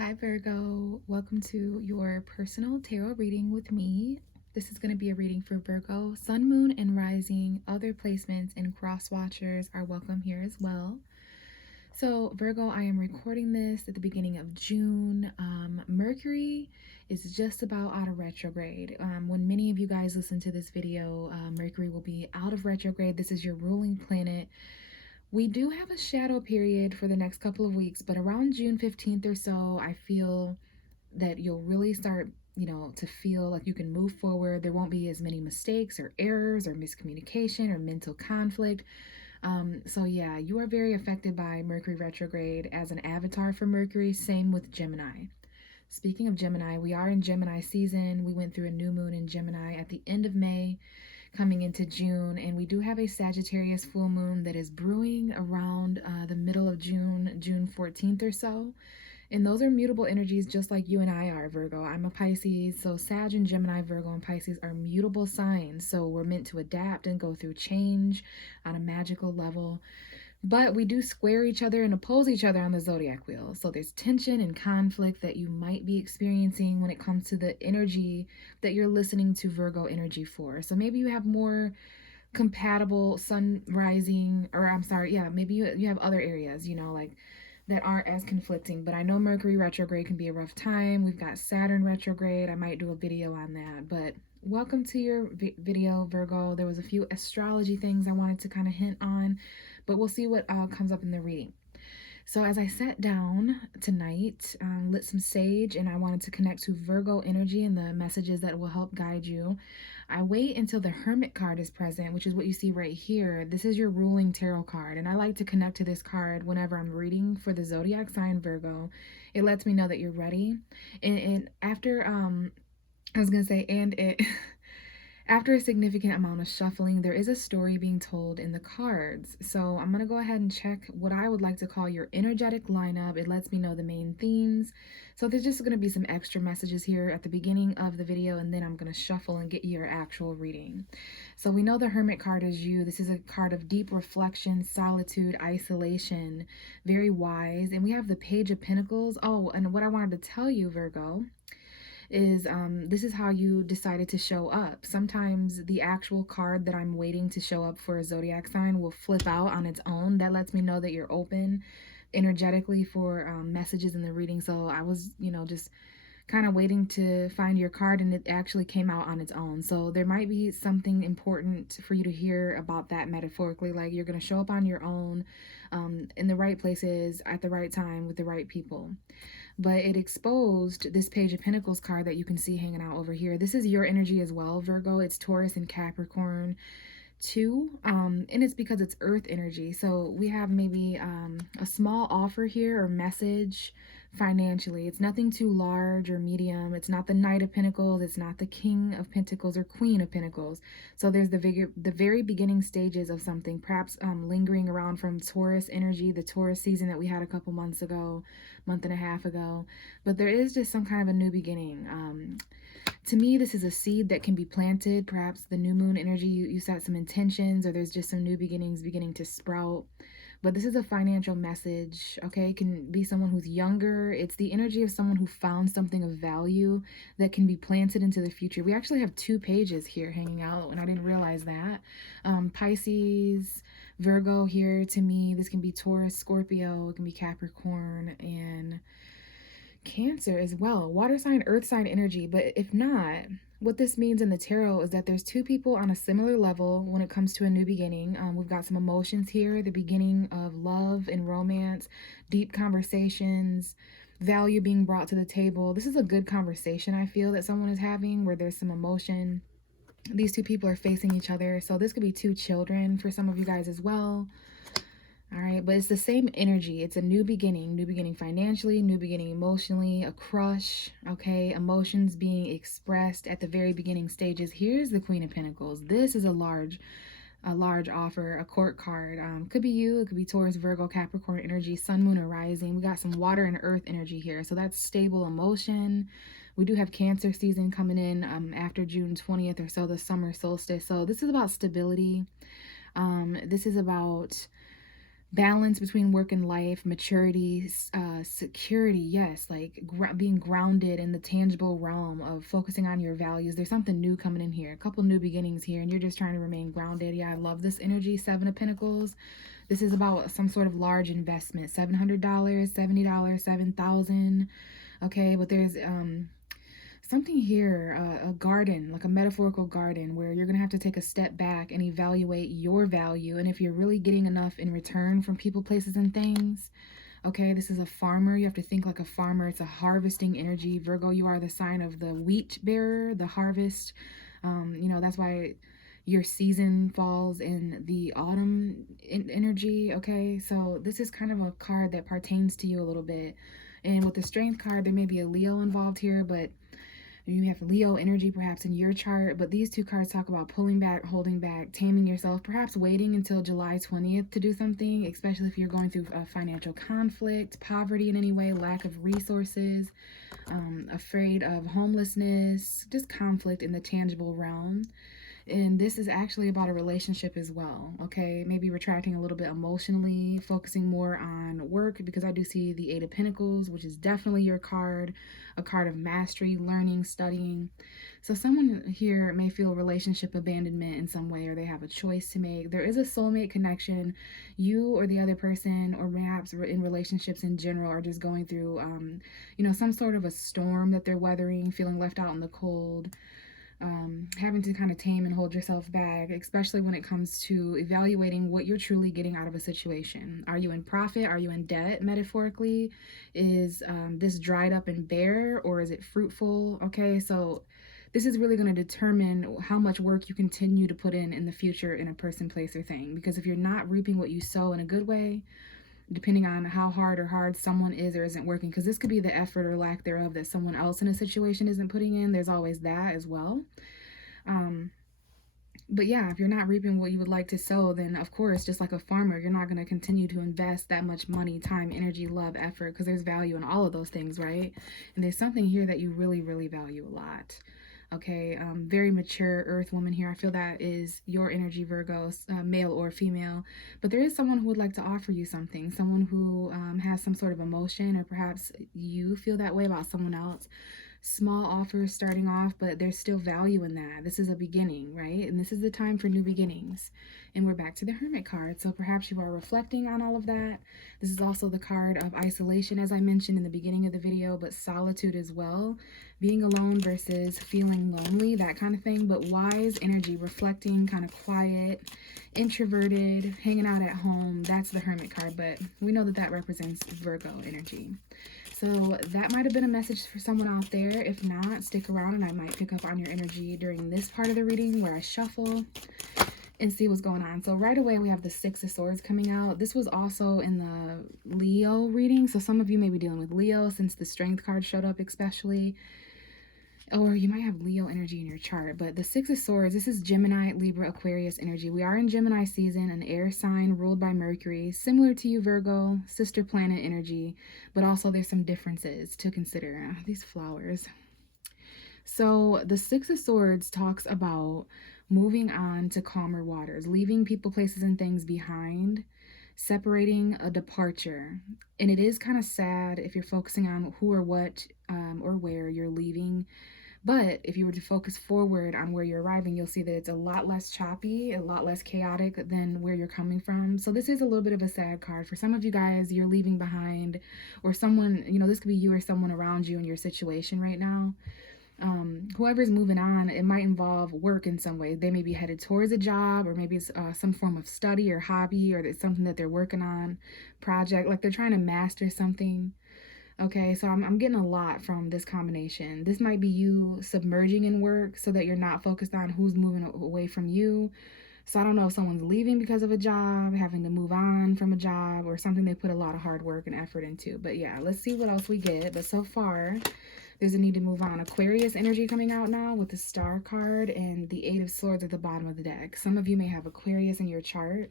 Hi Virgo, welcome to your personal tarot reading with me. This is going to be a reading for Virgo. Sun, Moon, and Rising, other placements, and cross watchers are welcome here as well. So Virgo, I am recording this at the beginning of June. Mercury is just about out of retrograde. When many of you guys listen to this video, Mercury will be out of retrograde. This is your ruling planet. We do have a shadow period for the next couple of weeks, but around June 15th or so, I feel that you'll really start, to feel like you can move forward. There won't be as many mistakes or errors or miscommunication or mental conflict. So yeah, you are very affected by Mercury retrograde as an avatar for Mercury. Same with Gemini. Speaking of Gemini, we are in Gemini season. We went through a new moon in Gemini at the end of May, coming into June, and we do have a Sagittarius full moon that is brewing around the middle of June, June 14th or so. And those are mutable energies just like you and I are, Virgo. I'm a Pisces, so Sag and Gemini, Virgo and Pisces are mutable signs. So we're meant to adapt and go through change on a magical level. But we do square each other and oppose each other on the zodiac wheel. So there's tension and conflict that you might be experiencing when it comes to the energy that you're listening to Virgo energy for. So maybe you have more compatible sun rising, or I'm sorry, yeah, maybe you have other areas, like that aren't as conflicting. But I know Mercury retrograde can be a rough time. We've got Saturn retrograde. I might do a video on that. But welcome to your video, Virgo. There was a few astrology things I wanted to kind of hint on, but we'll see what comes up in the reading. So as I sat down tonight, lit some sage, and I wanted to connect to Virgo energy and the messages that will help guide you, I wait until the Hermit card is present, which is what you see right here. This is your ruling tarot card, and I like to connect to this card whenever I'm reading for the zodiac sign Virgo. It lets me know that you're ready. And after, I was going to say, and it... After a significant amount of shuffling, there is a story being told in the cards. So I'm going to go ahead and check what I would like to call your energetic lineup. It lets me know the main themes. So there's just going to be some extra messages here at the beginning of the video, and then I'm going to shuffle and get your actual reading. So we know the Hermit card is you. This is a card of deep reflection, solitude, isolation, very wise. And we have the Page of Pentacles. Oh, and what I wanted to tell you, Virgo, is this is how you decided to show up. Sometimes the actual card that I'm waiting to show up for a zodiac sign will flip out on its own. That lets me know that you're open energetically for messages in the reading. So I was, just kind of waiting to find your card, and it actually came out on its own. So there might be something important for you to hear about that metaphorically, like you're going to show up on your own in the right places at the right time with the right people. But it exposed this Page of Pentacles card that you can see hanging out over here. This is your energy as well, Virgo. It's Taurus and Capricorn too, and it's because it's earth energy. So we have maybe a small offer here or message financially. It's nothing too large or medium. It's not the Knight of Pentacles. It's not the King of Pentacles or Queen of Pentacles. So there's the very beginning stages of something, perhaps lingering around from Taurus energy, the Taurus season that we had a couple months ago, month and a half ago. But there is just some kind of a new beginning. To me, this is a seed that can be planted. Perhaps the new moon energy, you set some intentions, or there's just some new beginnings beginning to sprout. But this is a financial message, okay? It can be someone who's younger. It's the energy of someone who found something of value that can be planted into the future. We actually have two pages here hanging out, and I didn't realize that. Pisces, Virgo here to me. This can be Taurus, Scorpio. It can be Capricorn and Cancer as well. Water sign, earth sign energy. But if not, what this means in the tarot is that there's two people on a similar level when it comes to a new beginning. We've got some emotions here, the beginning of love and romance, deep conversations, value being brought to the table. This is a good conversation, I feel, that someone is having where there's some emotion. These two people are facing each other. So this could be two children for some of you guys as well. All right, but it's the same energy. It's a new beginning financially, new beginning emotionally, a crush, okay? Emotions being expressed at the very beginning stages. Here's the Queen of Pentacles. This is a large offer, a court card. Could be you, it could be Taurus, Virgo, Capricorn energy, sun, moon, or rising. We got some water and earth energy here. So that's stable emotion. We do have Cancer season coming in after June 20th or so, the summer solstice. So this is about stability. This is about balance between work and life, maturity, security. Yes, like being grounded in the tangible realm of focusing on your values. There's something new coming in here, a couple new beginnings here, and you're just trying to remain grounded. Yeah, I love this energy. Seven of Pentacles. This is about some sort of large investment. $700, $70, 7,000. Okay, but there's something here, a garden, like a metaphorical garden, where you're going to have to take a step back and evaluate your value. And if you're really getting enough in return from people, places, and things. Okay, this is a farmer. You have to think like a farmer. It's a harvesting energy. Virgo, you are the sign of the wheat bearer, the harvest. You know, that's why your season falls in the autumn energy. Okay, so this is kind of a card that pertains to you a little bit. And with the strength card, there may be a Leo involved here, but you have Leo energy perhaps in your chart, but these two cards talk about pulling back, holding back, taming yourself, perhaps waiting until July 20th to do something, especially if you're going through a financial conflict, poverty in any way, lack of resources, afraid of homelessness, just conflict in the tangible realm. And this is actually about a relationship as well. Okay, maybe retracting a little bit emotionally, focusing more on work, because I do see the Eight of Pentacles, which is definitely your card, a card of mastery, learning, studying. So someone here may feel relationship abandonment in some way, or they have a choice to make. There is a soulmate connection. You or the other person, or perhaps in relationships in general, are just going through you know, some sort of a storm that they're weathering, feeling left out in the cold. Having to kind of tame and hold yourself back, especially when it comes to evaluating what you're truly getting out of a situation. Are you in profit? Are you in debt, metaphorically? Is this dried up and bare, or is it fruitful? Okay, so this is really going to determine how much work you continue to put in the future in a person, place, or thing. Because if you're not reaping what you sow in a good way, depending on how hard someone is or isn't working, because this could be the effort or lack thereof that someone else in a situation isn't putting in. There's always that as well. But yeah, if you're not reaping what you would like to sow, then of course, just like a farmer, you're not going to continue to invest that much money, time, energy, love, effort, because there's value in all of those things, right? And there's something here that you really, really value a lot. Okay, very mature earth woman here. I feel that is your energy, Virgo, male or female. But there is someone who would like to offer you something, someone who has some sort of emotion, or perhaps you feel that way about someone else. Small offers starting off, but there's still value in that. This is a beginning, right? And this is the time for new beginnings. And we're back to the Hermit card. So perhaps you are reflecting on all of that. This is also the card of isolation, as I mentioned in the beginning of the video, but solitude as well. Being alone versus feeling lonely, that kind of thing. But wise energy, reflecting, kind of quiet, introverted, hanging out at home. That's the Hermit card, but we know that that represents Virgo energy. So that might have been a message for someone out there. If not, stick around and I might pick up on your energy during this part of the reading where I shuffle and see what's going on. So right away we have the Six of Swords coming out. This was also in the Leo reading. So some of you may be dealing with Leo since the Strength card showed up especially. Or you might have Leo energy in your chart. But the Six of Swords, this is Gemini, Libra, Aquarius energy. We are in Gemini season, an air sign ruled by Mercury. Similar to you, Virgo, sister planet energy. But also there's some differences to consider. These flowers. So the Six of Swords talks about moving on to calmer waters, leaving people, places, and things behind, separating a departure. And it is kind of sad if you're focusing on who or what or where you're leaving. But if you were to focus forward on where you're arriving, you'll see that it's a lot less choppy, a lot less chaotic than where you're coming from. So this is a little bit of a sad card. For some of you guys, you're leaving behind, or someone, you know, this could be you or someone around you in your situation right now. Whoever's moving on, it might involve work in some way. They may be headed towards a job, or maybe it's some form of study or hobby, or it's something that they're working on, project, like they're trying to master something. Okay, so I'm getting a lot from this combination. This might be you submerging in work so that you're not focused on who's moving away from you. So I don't know if someone's leaving because of a job, having to move on from a job, or something they put a lot of hard work and effort into. But yeah, let's see what else we get. But so far, there's a need to move on. Aquarius energy coming out now with the Star card and the Eight of Swords at the bottom of the deck. Some of you may have Aquarius in your chart.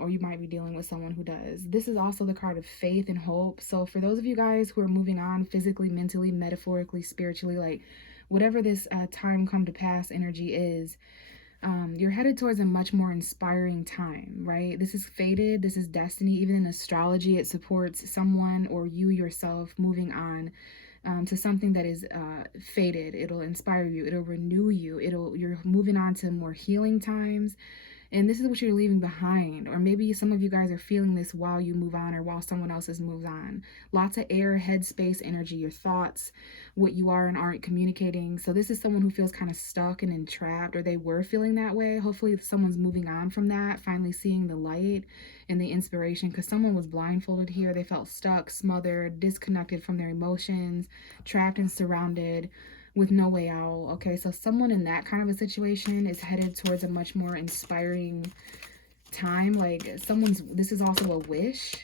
Or you might be dealing with someone who does. This is also the card of faith and hope. So for those of you guys who are moving on physically, mentally, metaphorically, spiritually, like whatever this time come to pass energy is, you're headed towards a much more inspiring time, right? This is fated. This is destiny. Even in astrology, it supports someone or you yourself moving on to something that is fated. It'll inspire you. It'll renew you. You're moving on to more healing times. And this is what you're leaving behind. Or maybe some of you guys are feeling this while you move on or while someone else has moved on. Lots of air, headspace, energy, your thoughts, what you are and aren't communicating. So this is someone who feels kind of stuck and entrapped, or they were feeling that way. Hopefully someone's moving on from that, finally seeing the light and the inspiration, because someone was blindfolded here. They felt stuck, smothered, disconnected from their emotions, trapped and surrounded with no way out. Okay, so someone in that kind of a situation is headed towards a much more inspiring time. Like this is also a wish.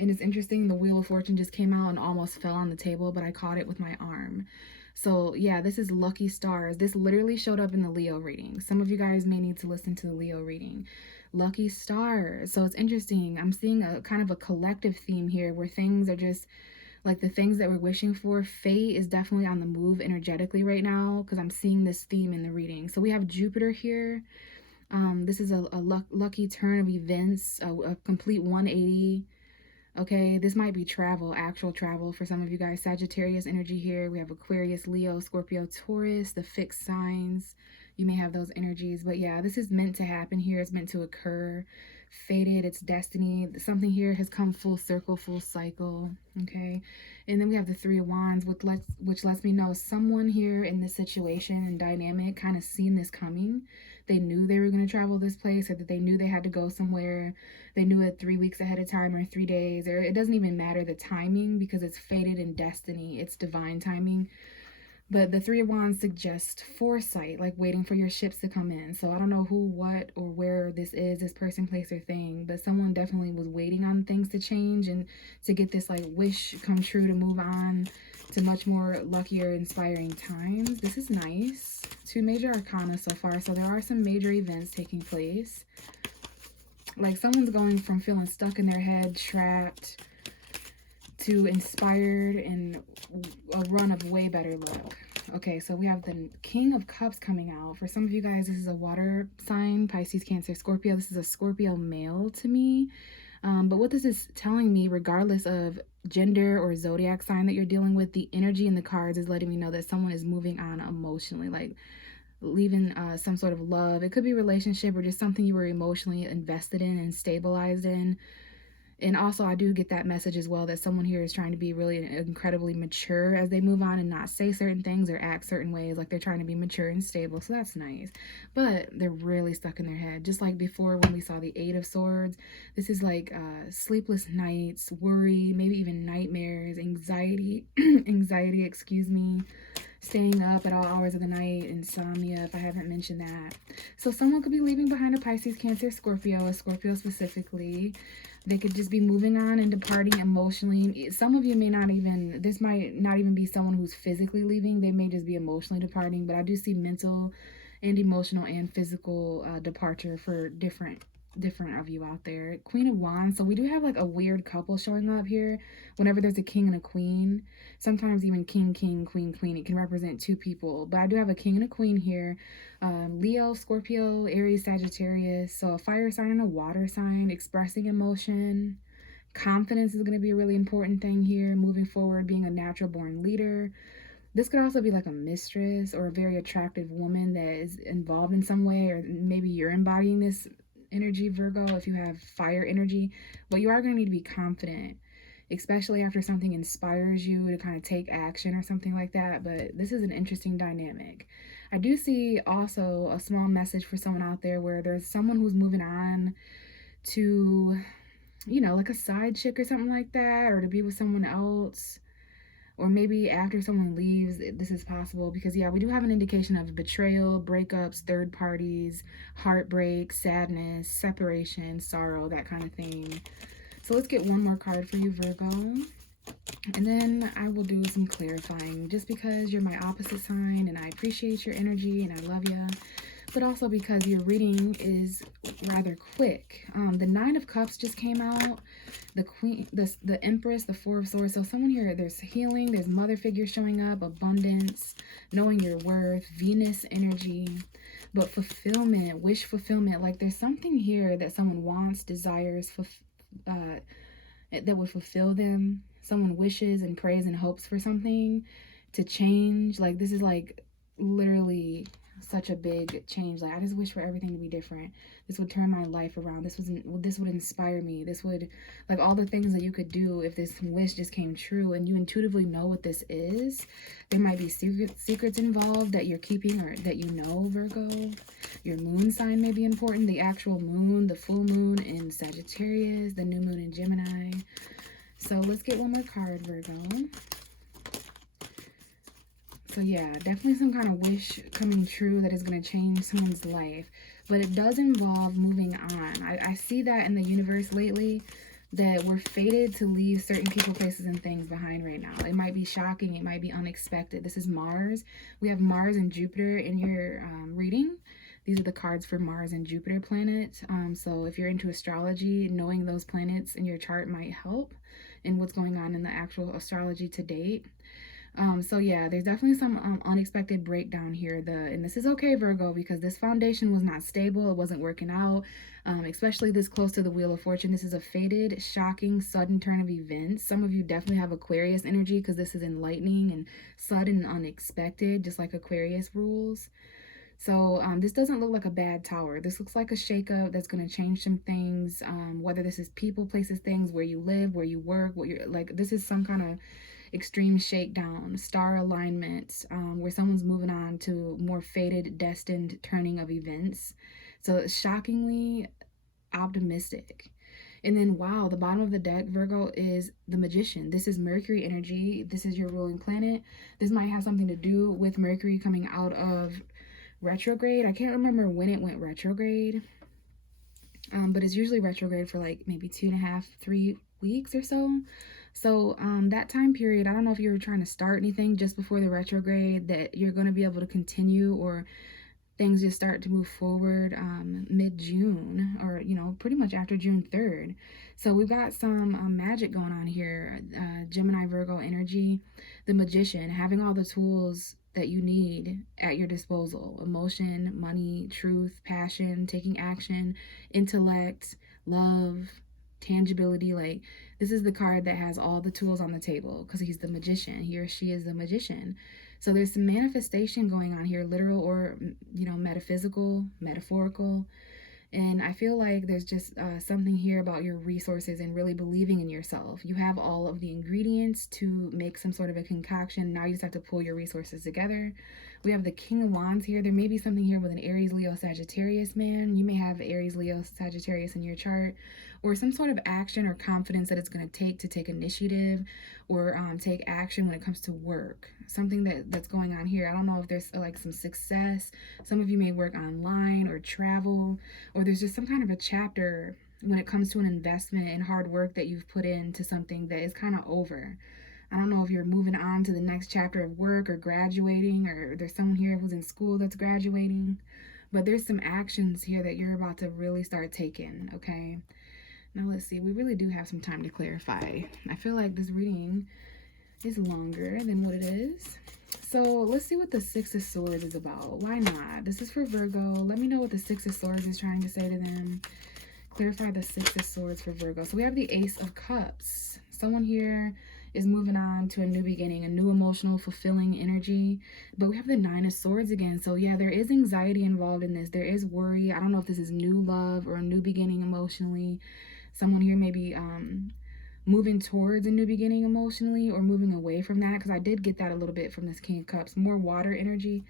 And it's interesting, the Wheel of Fortune just came out and almost fell on the table, but I caught it with my arm. So yeah, this is lucky stars. This literally showed up in the Leo reading. Some of you guys may need to listen to the Leo reading. Lucky stars. So it's interesting. I'm seeing a kind of a collective theme here where things are just like the things that we're wishing for. Fate is definitely on the move energetically right now, because I'm seeing this theme in the reading. So we have Jupiter here. This is a lucky turn of events, a complete 180. Okay, this might be travel, actual travel for some of you guys. Sagittarius energy here. We have Aquarius, Leo, Scorpio, Taurus, the fixed signs. You may have those energies, but yeah, this is meant to happen here. It's meant to occur. Fated, it's destiny. Something here has come full circle, full cycle. Okay, and then we have the Three of Wands, which lets me know someone here in this situation and dynamic kind of seen this coming. They knew they were going to travel this place, or that they knew they had to go somewhere. They knew it 3 weeks ahead of time, or 3 days, or it doesn't even matter the timing, because it's fated in destiny. It's divine timing. But the Three of Wands suggests foresight, like waiting for your ships to come in. So I don't know who, what, or where this is, this person, place, or thing, but someone definitely was waiting on things to change and to get this like wish come true, to move on to much more luckier, inspiring times. This is nice. 2 major arcana so far, so there are some major events taking place. Like someone's going from feeling stuck in their head, trapped, to inspired and a run of way better luck. Okay, so we have the King of Cups coming out. For some of you guys, this is a water sign, Pisces, Cancer, Scorpio. This is a Scorpio male to me. But what this is telling me, regardless of gender or zodiac sign that you're dealing with, the energy in the cards is letting me know that someone is moving on emotionally, like leaving some sort of love. It could be relationship or just something you were emotionally invested in and stabilized in. And also, I do get that message as well, that someone here is trying to be really incredibly mature as they move on and not say certain things or act certain ways, like they're trying to be mature and stable. So that's nice. But they're really stuck in their head. Just like before when we saw the Eight of Swords, this is like sleepless nights, worry, maybe even nightmares, anxiety, excuse me, staying up at all hours of the night, insomnia, if I haven't mentioned that. So someone could be leaving behind a Pisces, Cancer, Scorpio, a Scorpio specifically. They could just be moving on and departing emotionally. Some of you may not even, this might not even be someone who's physically leaving. They may just be emotionally departing, but I do see mental and emotional and physical departure for different of you out there. Queen of Wands. So we do have like a weird couple showing up here whenever there's a king and a queen. Sometimes even king, queen, it can represent 2 people, but I do have a king and a queen here. Leo, Scorpio, Aries, Sagittarius. So a fire sign and a water sign, expressing emotion. Confidence is going to be a really important thing here moving forward, being a natural born leader. This could also be like a mistress or a very attractive woman that is involved in some way, or maybe you're embodying this energy, Virgo, if you have fire energy. But you are going to need to be confident, especially after something inspires you to kind of take action or something like that. But this is an interesting dynamic. I do see also a small message for someone out there where there's someone who's moving on to, you know, like a side chick or something like that, or to be with someone else. Or maybe after someone leaves, this is possible, because yeah, we do have an indication of betrayal, breakups, third parties, heartbreak, sadness, separation, sorrow, that kind of thing. So let's get one more card for you, Virgo. And then I will do some clarifying, just because you're my opposite sign and I appreciate your energy and I love you, but also because your reading is rather quick. The Nine of Cups just came out. The Queen, the Empress, the Four of Swords. So someone here, there's healing, there's mother figure showing up, abundance, knowing your worth, Venus energy. But fulfillment, wish fulfillment, like there's something here that someone wants, desires, that would fulfill them. Someone wishes and prays and hopes for something to change. Like this is like literally such a big change. Like I just wish for everything to be different. This would turn my life around. This would inspire me. This would, like, all the things that you could do if this wish just came true, and you intuitively know what this is. There might be secrets involved that you're keeping, or that you know, Virgo. Your moon sign may be important. The actual moon, the full moon in Sagittarius, the new moon in Gemini. So let's get one more card, Virgo. So yeah, definitely some kind of wish coming true that is going to change someone's life. But it does involve moving on. I see that in the universe lately, that we're fated to leave certain people, places, and things behind right now. It might be shocking. It might be unexpected. This is Mars. We have Mars and Jupiter in your reading. These are the cards for Mars and Jupiter planets. So if you're into astrology, knowing those planets in your chart might help in what's going on in the actual astrology to date. So yeah, there's definitely some unexpected breakdown here. And this is okay, Virgo, because this foundation was not stable. It wasn't working out, especially this close to the Wheel of Fortune. This is a fated, shocking, sudden turn of events. Some of you definitely have Aquarius energy, because this is enlightening and sudden and unexpected, just like Aquarius rules. So this doesn't look like a bad tower. This looks like a shakeup that's going to change some things, whether this is people, places, things, where you live, where you work, what you're like. This is some kind of extreme shakedown, star alignment, where someone's moving on to more fated, destined turning of events. So it's shockingly optimistic. And then, wow, the bottom of the deck, Virgo, is the Magician. This is Mercury energy. This is your ruling planet. This might have something to do with Mercury coming out of retrograde. I can't remember when it went retrograde, but it's usually retrograde for like maybe 2.5, 3 weeks or so. So that time period, I don't know if you were trying to start anything just before the retrograde, that you're going to be able to continue, or things just start to move forward mid-June, or, you know, pretty much after June 3rd. So we've got some magic going on here. Gemini, Virgo energy, the Magician, having all the tools that you need at your disposal: emotion, money, truth, passion, taking action, intellect, love, tangibility. Like, this is the card that has all the tools on the table, because he's the Magician. He or she is the Magician. So there's some manifestation going on here, literal or, you know, metaphysical, metaphorical. And I feel like there's just something here about your resources and really believing in yourself. You have all of the ingredients to make some sort of a concoction. Now you just have to pull your resources together. We have the King of Wands here. There may be something here with an Aries, Leo, Sagittarius man. You may have Aries, Leo, Sagittarius in your chart, or some sort of action or confidence that it's going to take initiative, or take action when it comes to work. Something that's going on here. I don't know if there's like some success. Some of you may work online or travel, or there's just some kind of a chapter when it comes to an investment and hard work that you've put into something that is kind of over. I don't know if you're moving on to the next chapter of work, or graduating, or there's someone here who's in school that's graduating. But there's some actions here that you're about to really start taking, okay? Now let's see. We really do have some time to clarify. I feel like this reading is longer than what it is. So let's see what the Six of Swords is about. Why not? This is for Virgo. Let me know what the Six of Swords is trying to say to them. Clarify the Six of Swords for Virgo. So we have the Ace of Cups. Someone here is moving on to a new beginning, a new emotional, fulfilling energy. But we have the Nine of Swords again. So yeah, there is anxiety involved in this. There is worry. I don't know if this is new love or a new beginning emotionally. Someone here may be moving towards a new beginning emotionally, or moving away from that, because I did get that a little bit from this King of Cups. More water energy.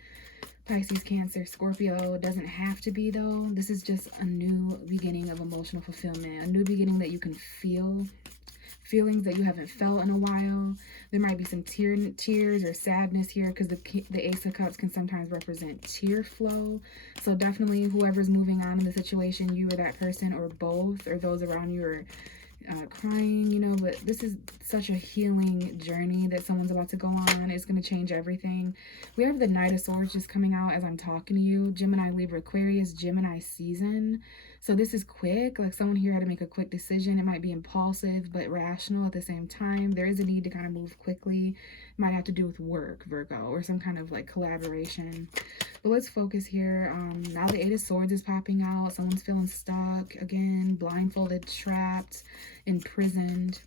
Pisces, Cancer, Scorpio. Doesn't have to be, though. This is just a new beginning of emotional fulfillment. A new beginning that you can feel. Feelings that you haven't felt in a while. There might be some tears or sadness here, because the Ace of Cups can sometimes represent tear flow. So definitely whoever's moving on in the situation, you or that person, or both, or those around you are crying, you know. But this is such a healing journey that someone's about to go on. It's going to change everything. We have the Knight of Swords just coming out as I'm talking to you. Gemini, Libra, Aquarius, Gemini season. So this is quick, like someone here had to make a quick decision. It might be impulsive, but rational at the same time. There is a need to kind of move quickly. It might have to do with work, Virgo, or some kind of like collaboration. But let's focus here. Now the Eight of Swords is popping out. Someone's feeling stuck, again, blindfolded, trapped, imprisoned.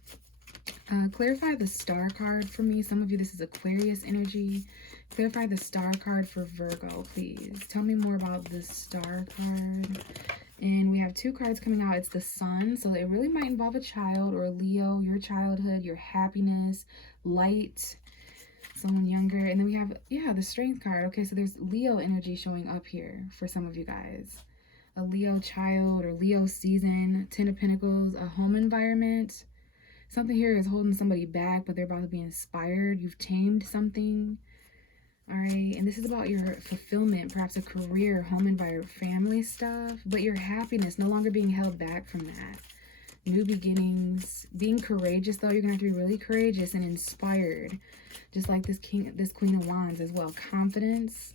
Clarify the star card for me. Some of you, this is Aquarius energy. Clarify the star card for Virgo, please. Tell me more about the star card. And we have two cards coming out. It's the Sun, so it really might involve a child or a Leo, your childhood, your happiness, light, someone younger. And then we have, yeah, the Strength card. Okay, so there's Leo energy showing up here for some of you guys. A Leo child or Leo season, 10 of Pentacles, a home environment. Something here is holding somebody back, but they're about to be inspired. You've tamed something. All right, and this is about your fulfillment, perhaps a career, home environment, family stuff, but your happiness, no longer being held back from that. New beginnings, being courageous though. You're gonna have to be really courageous and inspired, just like this Queen of Wands as well. Confidence.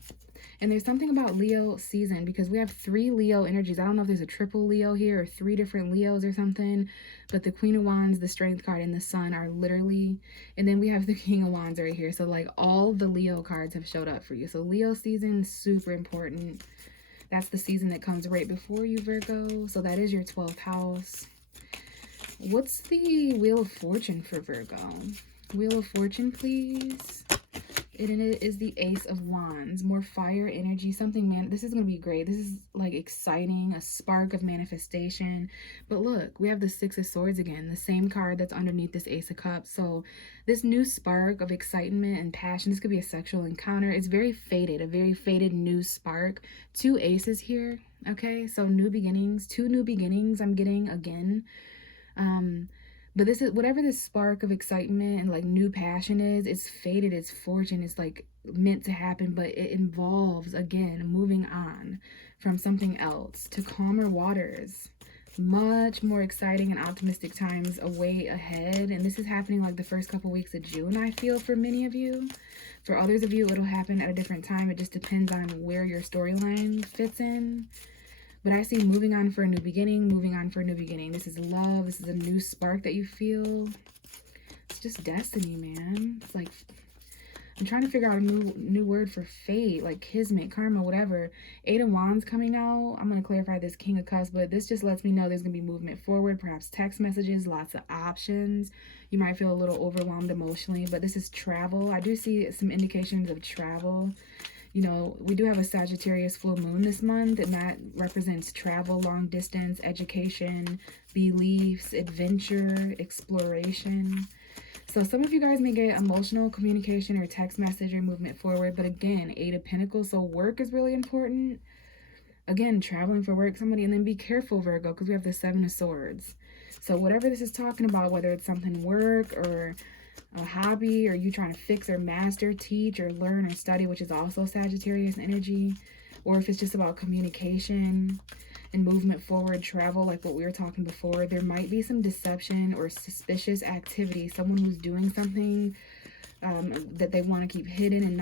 And there's something about Leo season because we have 3 Leo energies. I don't know if there's a triple Leo here or 3 different Leos or something, but the Queen of Wands, the Strength card, and the Sun are literally, and then we have the King of Wands right here. So like all the Leo cards have showed up for you. So Leo season, super important. That's the season that comes right before you, Virgo. So that is your 12th house. What's the Wheel of Fortune for Virgo? Wheel of Fortune, please. And it is the Ace of Wands. More fire energy, something, man, this is going to be great. This is like exciting, a spark of manifestation. But look, we have the Six of Swords again, the same card that's underneath this Ace of Cups. So this new spark of excitement and passion, this could be a sexual encounter. It's very fated, a very fated new spark. 2 aces here, okay? So new beginnings, 2 new beginnings I'm getting again. But this is whatever this spark of excitement and like new passion is, it's fated, it's fortune, it's like meant to happen, but it involves, again, moving on from something else to calmer waters. Much more exciting and optimistic times away ahead. And this is happening like the first couple weeks of June, I feel, for many of you. For others of you, it'll happen at a different time. It just depends on where your storyline fits in. But I see moving on for a new beginning, moving on for a new beginning. This is love. This is a new spark that you feel. It's just destiny, man. It's like, I'm trying to figure out a new word for fate, like kismet, karma, whatever. 8 of Wands coming out. I'm going to clarify this King of Cups, but this just lets me know there's going to be movement forward, perhaps text messages, lots of options. You might feel a little overwhelmed emotionally, but this is travel. I do see some indications of travel. You know, we do have a Sagittarius full moon this month, and that represents travel, long distance, education, beliefs, adventure, exploration. So some of you guys may get emotional communication or text message or movement forward, but again, 8 of Pentacles, so work is really important. Again, traveling for work, somebody, and then be careful, Virgo, because we have the 7 of Swords. So whatever this is talking about, whether it's something work or a hobby, or you trying to fix or master, teach or learn or study, which is also Sagittarius energy, or if it's just about communication and movement forward, travel, like what we were talking before, there might be some deception or suspicious activity, someone who's doing something that they want to keep hidden and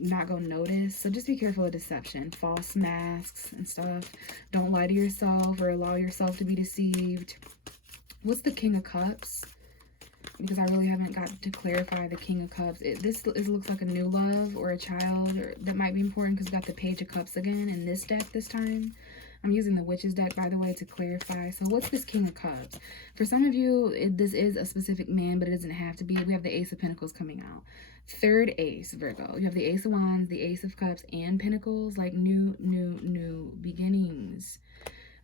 not go notice. So just be careful of deception, false masks and stuff. Don't lie to yourself or allow yourself to be deceived. What's the King of Cups? Because I really haven't got to clarify the King of Cups. This looks like a new love or a child, or that might be important because we got the Page of Cups again in this deck this time. I'm using the Witch's deck, by the way, to clarify. So what's this King of Cups? For some of you, this is a specific man, but it doesn't have to be. We have the Ace of Pentacles coming out. 3rd ace, Virgo. You have the Ace of Wands, the Ace of Cups, and Pentacles, like new beginnings.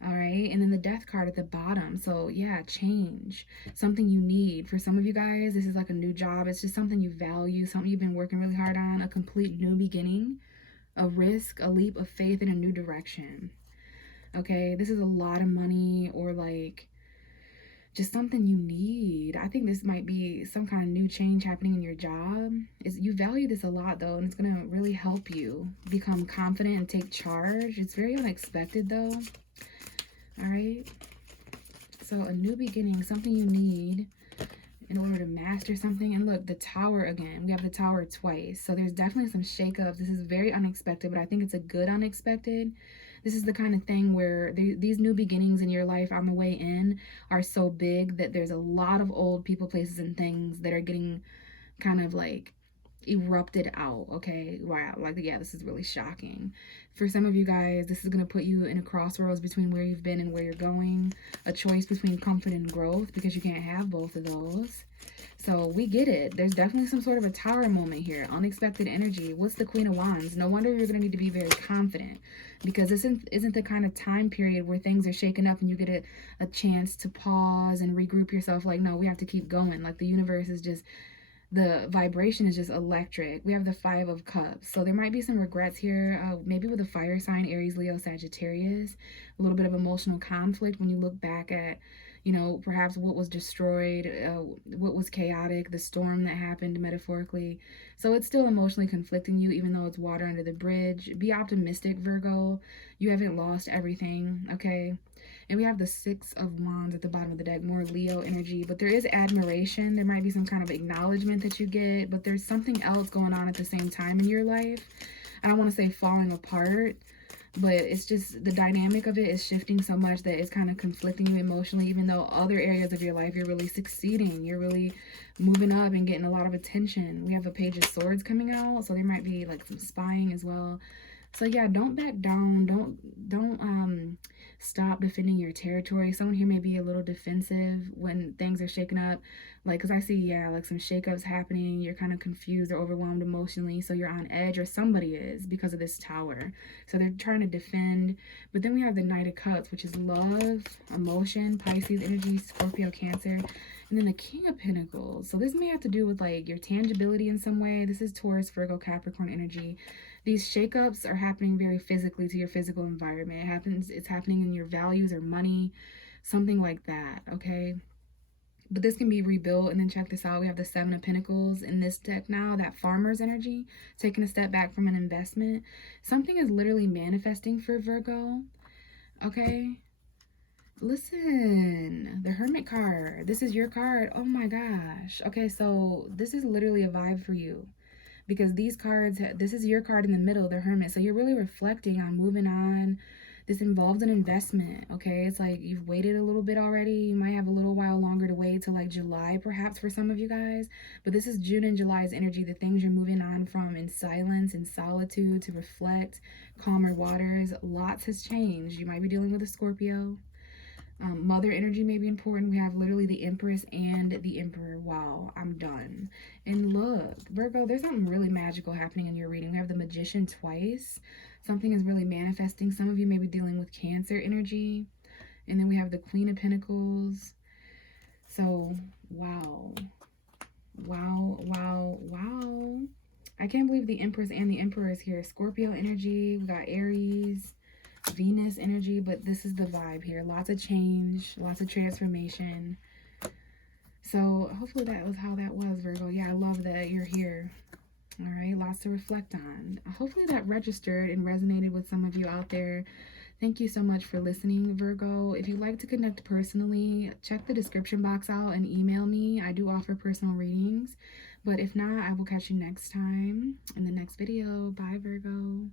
All right, and then the Death card at the bottom. So yeah, change, something you need. For some of you guys, this is like a new job. It's just something you value, something you've been working really hard on, a complete new beginning, a risk, a leap of faith in a new direction. Okay, this is a lot of money, or like just something you need. I think this might be some kind of new change happening in your job. You value this a lot though, and it's gonna really help you become confident and take charge. It's very unexpected though. All right, so a new beginning, something you need in order to master something. And look, the Tower again. We have the Tower twice, so there's definitely some shakeups. This is very unexpected, but I think it's a good unexpected. This is the kind of thing where these new beginnings in your life on the way in are so big that there's a lot of old people, places, and things that are getting kind of like erupted out. Okay, wow, like, yeah, this is really shocking. For some of you guys, this is going to put you in a crossroads between where you've been and where you're going, a choice between comfort and growth, because you can't have both of those. So we get it. There's definitely some sort of a tower moment here. Unexpected energy. What's the Queen of Wands? No wonder you're going to need to be very confident, because this isn't the kind of time period where things are shaken up and you get a chance to pause and regroup yourself. Like, no, we have to keep going. Like, the universe is just, the vibration is just electric. We have the Five of Cups. So there might be some regrets here, maybe with a fire sign, Aries, Leo, Sagittarius. A little bit of emotional conflict when you look back at, you know, perhaps what was destroyed, what was chaotic, the storm that happened metaphorically. So it's still emotionally conflicting you, even though it's water under the bridge. Be optimistic, Virgo. You haven't lost everything, okay? And we have the Six of Wands at the bottom of the deck, more Leo energy. But there is admiration. There might be some kind of acknowledgement that you get, but there's something else going on at the same time in your life. I don't want to say falling apart, but it's just the dynamic of it is shifting so much that it's kind of conflicting you emotionally, even though other areas of your life you're really succeeding. You're really moving up and getting a lot of attention. We have a Page of Swords coming out, so there might be like some spying as well. So yeah, don't back down. Don't stop defending your territory. Someone here may be a little defensive when things are shaken up. Like, because I see, yeah, like some shakeups happening. You're kind of confused or overwhelmed emotionally. So you're on edge, or somebody is, because of this tower. So they're trying to defend. But then we have the Knight of Cups, which is love, emotion, Pisces energy, Scorpio, Cancer. And then the King of Pentacles. So this may have to do with like your tangibility in some way. This is Taurus, Virgo, Capricorn energy. These shakeups are happening very physically to your physical environment. It's happening in your values or money, something like that, okay? But this can be rebuilt. And then check this out. We have the Seven of Pentacles in this deck now, that farmer's energy, taking a step back from an investment. Something is literally manifesting for Virgo, okay? Listen, the Hermit card. This is your card. Oh my gosh. Okay, so this is literally a vibe for you, because these cards, this is your card in the middle, the Hermit. So you're really reflecting on moving on. This involves an investment, okay? It's like you've waited a little bit already. You might have a little while longer to wait till like July, perhaps, for some of you guys. But this is June and July's energy, the things you're moving on from in silence and solitude to reflect, calmer waters. Lots has changed. You might be dealing with a Scorpio. Mother energy may be important. We have literally the Empress and the Emperor. Wow, I'm done. And look, Virgo, there's something really magical happening in your reading. We have the Magician twice. Something is really manifesting. Some of you may be dealing with Cancer energy. And then we have the Queen of Pentacles. So, wow. Wow, wow, wow. I can't believe the Empress and the Emperor is here. Scorpio energy. We got Aries, Venus energy, but this is the vibe here. Lots of change, lots of transformation. So hopefully that was how that was, Virgo. Yeah, I love that you're here. All right, lots to reflect on. Hopefully that registered and resonated with some of you out there. Thank you so much for listening, Virgo. If you'd like to connect personally, check the description box out and email me. I do offer personal readings. But if not, I will catch you next time in the next video. Bye, Virgo.